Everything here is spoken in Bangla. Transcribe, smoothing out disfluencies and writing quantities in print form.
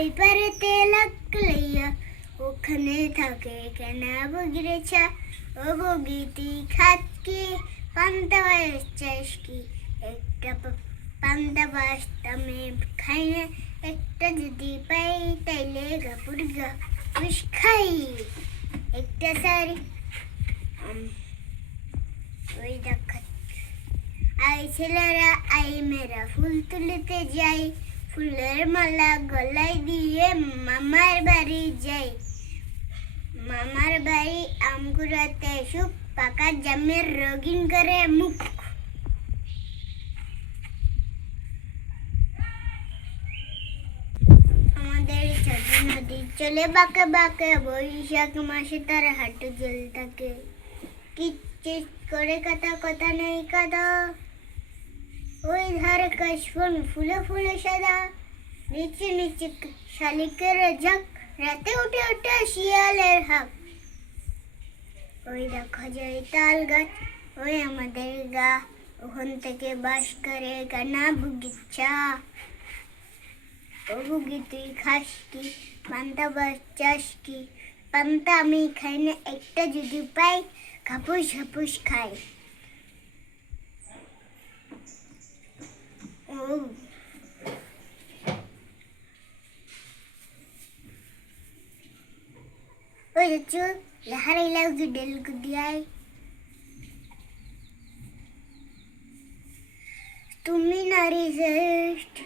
ওই পারেতে লাকলাইয়া ওখানে থাকে কেন বগিরেছা ও বগিতি খাত কি পান্তা বাস চাস কি একটা পান্তা বাসটা আমি খাই না একটা যদি পাই তাইলে গাপুর গা বিষ খাই একটা সারি ওই দেখা আই ছেলেরা আই মেয়েরা ফুল তুলিতে যাই ফুলের মালা গলায় দিয়ে মামার বাড়ি যাই মামার বাড়ি আম কুড়াতে সুখ পাকা জামের রঙিন করে মুখ আমাদের ছোট নদী চলে বাঁকে বাঁকে বৈশাখ মাসে তার হাঁটু জল থাকে কিচিট করে কথা কথা নেই কাদা ওই ধারে কাশবন ফুলে ফুলে সাদা নিচে নিচে শালিকের ঝাঁক রাতে উঠে উঠে শিয়ালের হাঁক ওই দেখা যায় তাল গাছ ওই আমাদের গা ওখান থেকে বাস করে কানা বুগিচ্ছা ও বুগি তুই খাস কি পান্তা বাস চাস কি পান্তা আমি খাই না একটা যদি পাই খাপুস হাপুস খাই ওই দেখছো লাহারে লাগছে ডেল কুদিয়ায় তুমি নারী শ্রেষ্ঠ